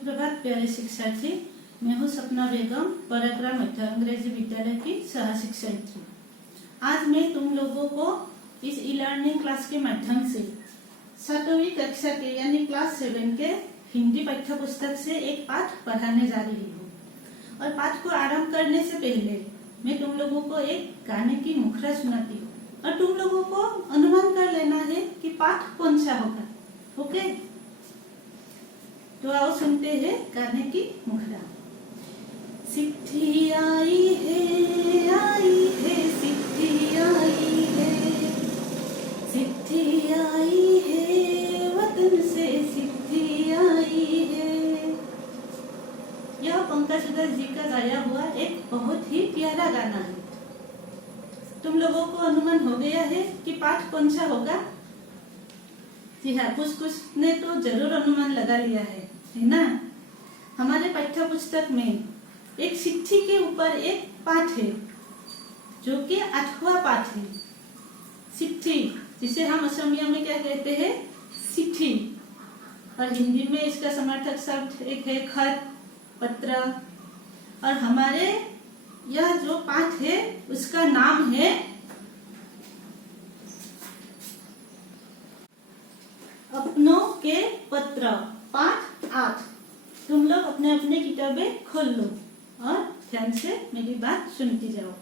सुप्रभात प्यारे शिक्षार्थी। मैं हूँ सपना बेगम, पराक्रम मध्य अंग्रेजी विद्यालय की सह शिक्षार्थी। आज मैं तुम लोगों को इस ई लर्निंग क्लास के माध्यम से 7वीं कक्षा के यानी क्लास 7 के हिंदी पाठ्य पुस्तक से एक पाठ पढ़ाने जा रही हूँ। और पाठ को आरंभ करने से पहले मैं तुम लोगों को एक गाने की मुखरा सुनाती हूँ और तुम लोगों को अनुमान कर लेना है कि पाठ कौन सा होगा। ओके, तो आओ सुनते हैं गाने की मुखरा। चिट्ठी आई है चिट्ठी आई है वतन से चिट्ठी आई है। यह पंकज उधास जी का गाया हुआ एक बहुत ही प्यारा गाना है। तुम लोगों को अनुमान हो गया है कि पाठ कौन सा होगा? जी हाँ, कुछ ने तो जरूर अनुमान लगा लिया है ना। हमारे पाठ्य पुस्तक में एक चिट्ठी के ऊपर एक पाठ है जो कि 8वां पाठ है। चिट्ठी, जिसे हम असमिया में क्या कहते हैं? चिट्ठी। और हिंदी में इसका समर्थक शब्द एक है खत, पत्र। और हमारे यह जो पाठ है उसका नाम है अपनों के पत्र, पाठ 8। तुम लोग अपने अपने किताबें खोल लो और ध्यान से मेरी बात सुनती जाओ।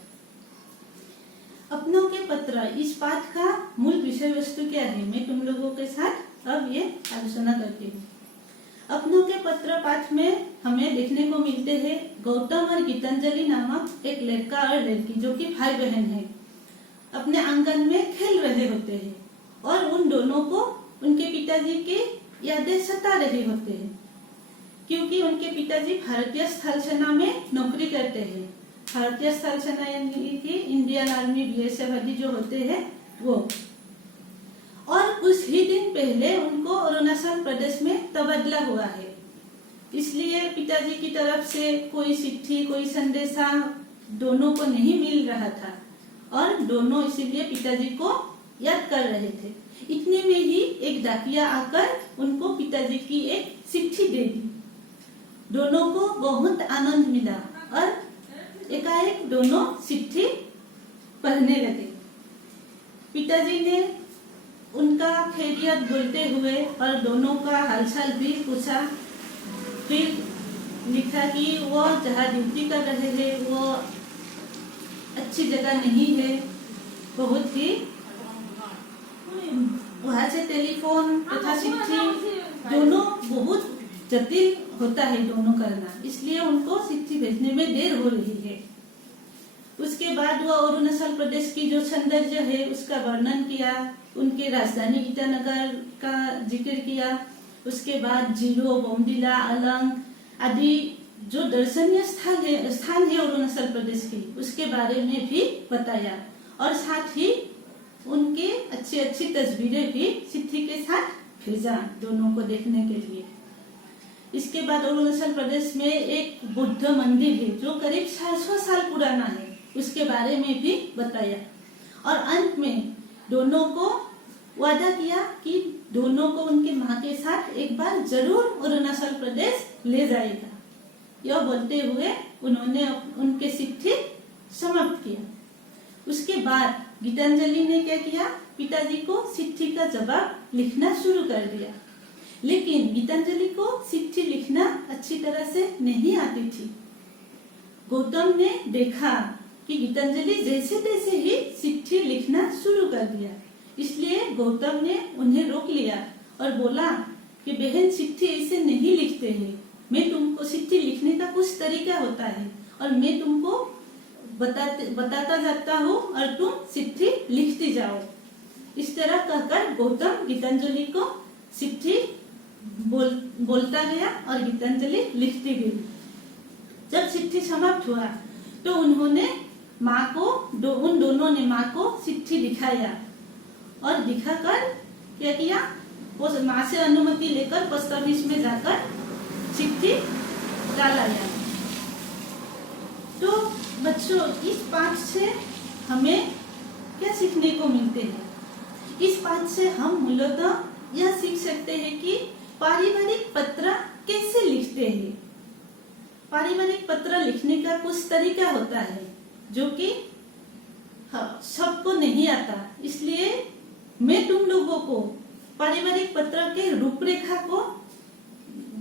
अपनों के पत्र, इस पाठ का मूल विषय वस्तु क्या है, मैं तुम लोगों के साथ अब ये आलोचना करती हूँ। अपनों के पत्र पाठ में हमें देखने को मिलते हैं गौतम और गीतांजलि नामक एक लड़का और लड़की जो कि भाई बहन है, अपने आंगन में खेल रहे होते हैं और उन दोनों को उनके पिताजी की यादें सता रही होते हैं, क्योंकि उनके पिताजी भारतीय स्थल सेना में नौकरी करते हैं। भारतीय स्थल सेना यानी कि इंडियन आर्मी, बीएसएफ आदि जो होते हैं वो। और कुछ ही दिन पहले उनको अरुणाचल प्रदेश में तबादला हुआ है, इसलिए पिताजी की तरफ से कोई चिट्ठी, कोई संदेशा दोनों को नहीं मिल रहा था और दोनों इसीलिए पिताजी को याद कर रहे थे। इतने में ही एक डाकिया आकर उनको पिताजी की एक चिट्ठी दे दी। दोनों को बहुत आनंद मिला और एकाएक दोनों चिट्ठी पढ़ने लगे। पिताजी ने उनका खैरियत बोलते हुए और दोनों का हालचाल भी पूछा। फिर लिखा कि वो जहाँ ड्यूटी कर रहे हैं वो अच्छी जगह नहीं है, बहुत ही वहाँ से टेलीफोन तथा चिट्ठी दोनों बहुत जटिल होता है दोनों करना, इसलिए उनको चिट्ठी भेजने में देर हो रही है। उसके बाद वो अरुणाचल प्रदेश की जो सौंदर्य है उसका वर्णन किया, उनके राजधानी ईटानगर का जिक्र किया। उसके बाद जीरो, बोमडिला, अलंग आदि जो दर्शनीय स्थान है अरुणाचल प्रदेश की, उसके बारे में भी बताया और साथ ही उनकी अच्छी अच्छी तस्वीरें भी चिट्ठी के साथ भेजा दोनों को देखने के लिए। इसके बाद अरुणाचल प्रदेश में एक बुद्ध मंदिर है जो करीब 400 साल पुराना है, उसके बारे में भी बताया। और अंत में दोनों को वादा किया कि दोनों को उनके माँ के साथ एक बार जरूर अरुणाचल प्रदेश ले जाएगा। यह बोलते हुए उन्होंने उनके चिट्ठी समाप्त किया। उसके बाद गीतांजलि ने क्या किया, पिताजी को चिट्ठी का जवाब लिखना शुरू कर दिया। लेकिन गीतांजलि को चिट्ठी लिखना अच्छी तरह से नहीं आती थी। गौतम ने देखा कि गीतांजलि जैसे तैसे ही चिट्ठी लिखना शुरू कर दिया, इसलिए गौतम ने उन्हें रोक लिया और बोला कि बहन, चिट्ठी ऐसे नहीं लिखते हैं, मैं तुमको चिट्ठी लिखने का कुछ तरीका होता है और मैं तुमको बताता जाता हूँ और तुम चिट्ठी लिखती जाओ। इस तरह कहकर गौतम गीतांजलि को चिट्ठी बोलता गया और गीतांजलि लिखती गई। जब चिट्ठी समाप्त हुआ तो उन्होंने माँ को उन दोनों ने माँ को चिट्ठी दिखाया और दिखाकर क्या किया, वो माँ से अनुमति लेकर पोस्ट ऑफिस में जाकर चिट्ठी डाला। तो बच्चों, इस पाठ से हमें क्या सीखने को मिलते हैं? इस पाठ से हम मूलतः यह सीख सकते हैं कि पारिवारिक पत्र कैसे लिखते हैं। पारिवारिक पत्र लिखने का कुछ तरीका होता है जो कि सबको नहीं आता, इसलिए मैं तुम लोगों को पारिवारिक पत्र के रूपरेखा को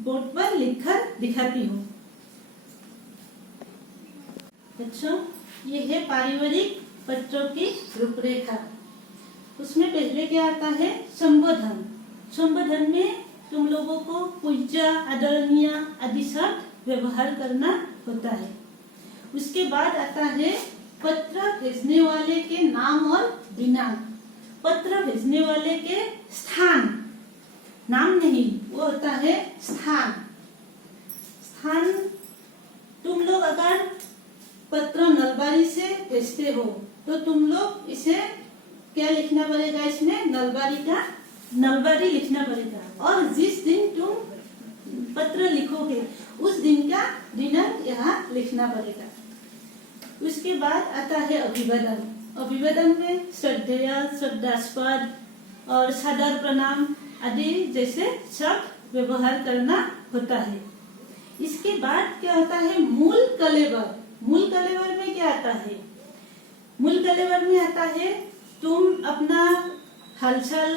बोर्ड पर लिखकर दिखाती हूँ। बच्चों, ये है पारिवारिक पत्रों की रूपरेखा। उसमें पहले क्या आता है, संबोधन। संबोधन में तुम लोगों को पूज्य, आदरणीय आदि शब्द व्यवहार करना होता है। उसके बाद आता है पत्र भेजने वाले के नाम और दिनांक। पत्र भेजने वाले के स्थान, नाम नहीं, वो होता है स्थान। स्थान, तुम लोग अगर पत्र नलबारी से भेजते हो तो तुम लोग इसे क्या लिखना पड़ेगा, इसमें नलबारी लिखना पड़ेगा। और जिस दिन तुम पत्र लिखोगे उस दिन का दिनांक यहाँ लिखना पड़ेगा। उसके बाद आता है अभिवादन। अभिवादन में श्रद्धेय, श्रद्धास्पद और सादर प्रणाम आदि जैसे शब्द व्यवहार करना होता है। इसके बाद क्या होता है, मूल कलेवर। मूल कलेवर में क्या आता है, मूल कलेवर में आता है तुम अपना हालचाल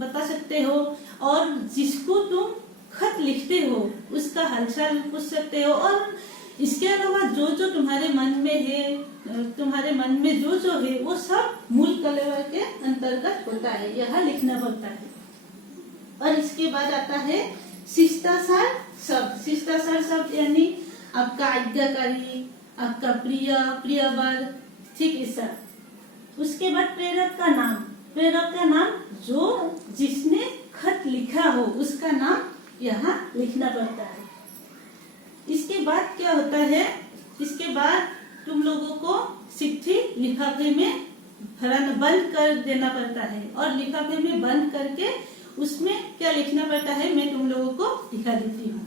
बता सकते हो और जिसको तुम खत लिखते हो उसका हालचाल पूछ सकते हो। और इसके अलावा जो जो तुम्हारे मन में है, तुम्हारे मन में जो जो है वो सब मूल कलेवर के अंतर्गत होता है, यह लिखना पड़ता है। और इसके बाद आता है शिष्टाचार शब्द। शिष्टाचार शब्द यानी आपका आज्ञाकारी, आपका प्रियवर, ठीक ऐसा। उसके बाद प्रेरक का नाम। प्रेरक का नाम जो जिसने खत लिखा हो उसका नाम यहाँ लिखना पड़ता है। इसके बाद क्या होता है, इसके बाद तुम लोगों को चिट्ठी लिफाफे में बंद कर देना पड़ता है। और लिफाफे में बंद करके उसमें क्या लिखना पड़ता है मैं तुम लोगों को दिखा देती हूँ।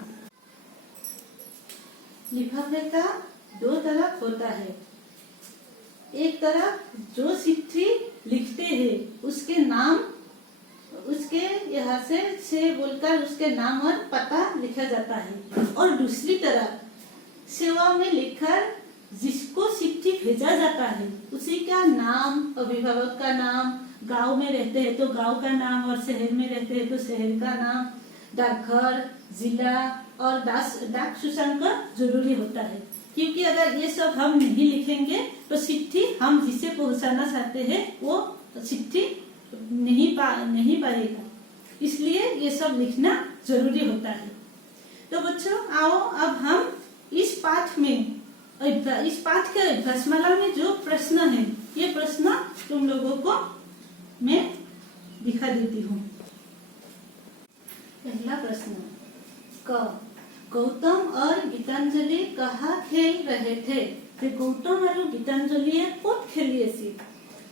लिफाफे का दो तरफ होता है। एक तरफ जो चिट्ठी लिखते हैं उसके नाम, उसके यहाँ से बोलकर उसके नाम और पता लिखा जाता है। और दूसरी तरफ सेवा में लिखकर जिसको चिट्ठी भेजा जाता है उसी का नाम, अभिभावक का नाम, गांव में रहते हैं तो गांव का नाम और शहर में रहते हैं तो शहर का नाम, डाकघर, जिला और डाक सूचकांक जरूरी होता है। क्योंकि अगर ये सब हम नहीं लिखेंगे तो चिट्ठी हम जिसे पहुंचाना चाहते हैं वो चिट्ठी नहीं पाएगा, इसलिए ये सब लिखना जरूरी होता है। तो बच्चों आओ अब हम इस पाठ के अभ्यासमाला में जो प्रश्न है ये प्रश्न तुम लोगों को मैं दिखा देती हूँ। पहला प्रश्न, गौतम और गीतांजलि कहाँ खेल रहे थे? गौतम और गीतांजलि कोट खेलिए सी।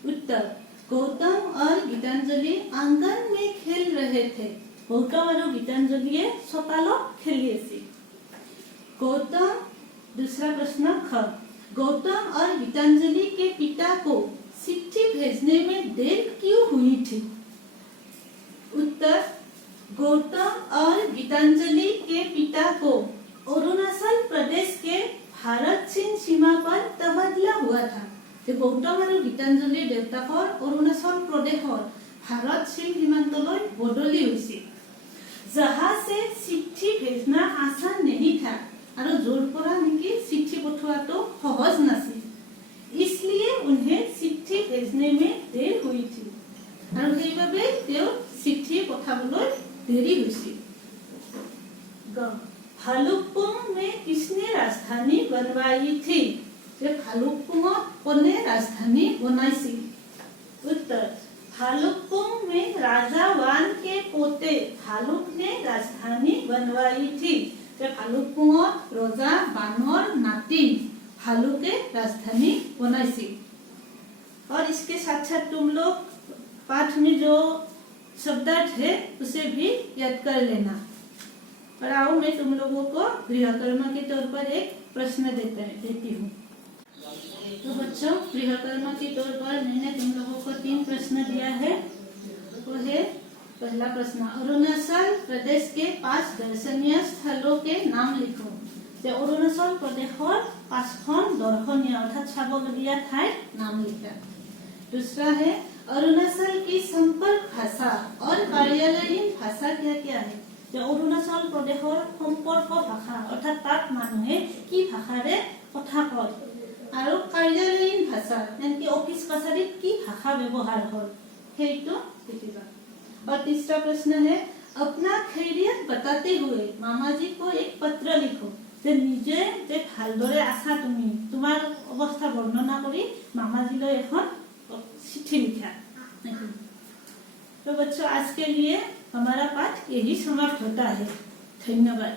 उत्तर, गौतम और गीतांजलि आंगन में खेल रहे थे। गौतम और गीतांजलि सकालो खेलिए सी। गौतम, दूसरा प्रश्न ख, गौतम और गीतांजलि के पिता को चिट्ठी भेजने में देर क्यों हुई थी? उत्तर, गौतम और गीतांजलि के पिता को अरुणाचल प्रदेश के भारत चीन सीमा पर तबादला हुआ था। गौतम और गीतांजलि देवताকৰ अरुणाचल प्रदेशৰ भारत चीन सीमांतলৈ बदली हुई, जहाँ से चिट्ठी भेजना आसान नहीं था और जोर पड़ा निकी चिट्ठी पठवा तो सहज नाছিল, इसलिए उन्हें चिट्ठी भेजने में देर हुई थी और সেইভাবে তেওঁ চিঠি পঠাবলৈ देरी हुई। भालुकपुंग में किसने राजधानी बनवाई थी? भालुकपुंग कोने राजधानी बनाई? उत्तर, भालुकपुंग में राजा वान के पोते भालुक ने राजधानी बनवाई थी। भालुकपुंग रजा बानर नाती भालुके राजधानी बनाई। और इसके साथ साथ तुम लोग पाठ में जो शब्दार्थ है उसे भी याद कर लेना। और आओ मैं तुम लोगों को गृहकर्म के तौर पर एक प्रश्न देती हूँ। तो बच्चों, गृहकर्म के तौर पर मैंने तुम लोगों को 3 प्रश्न दिया है। वो है पहला प्रश्न, अरुणाचल प्रदेश के 5 दर्शनीय स्थलों के नाम लिखो। যে অৰুণাচল प्रदेशर 5খন दर्शनीय अर्थात चाबलगिया ठाईर नाम लिखा। दूसरा है, अरुणाचल की संपर्क भाषा और कार्यालयीन भाषा क्या क्या है। যে অৰুণাচল प्रदेशर सम्पर्क भाषा अर्थात तात मानुहे की भाषारे कथा कय और कार्यालयीन भाषा यानी ऑफिस कछारीत की भाषा व्यवहार हय हेतु लिखिबा। और तीसरा प्रश्न है, अपना खैरियत बताते हुए मामा जी को एक पत्र लिखो। যে নিজে যে ভালদৰে আছা তুমি তোমাৰ অৱস্থা বৰ্ণনা কৰি মামাजीলৈ এখন चिट्ठी लिखा। तो बच्चों, आज के लिए हमारा पाठ यही समाप्त होता है। धन्यवाद।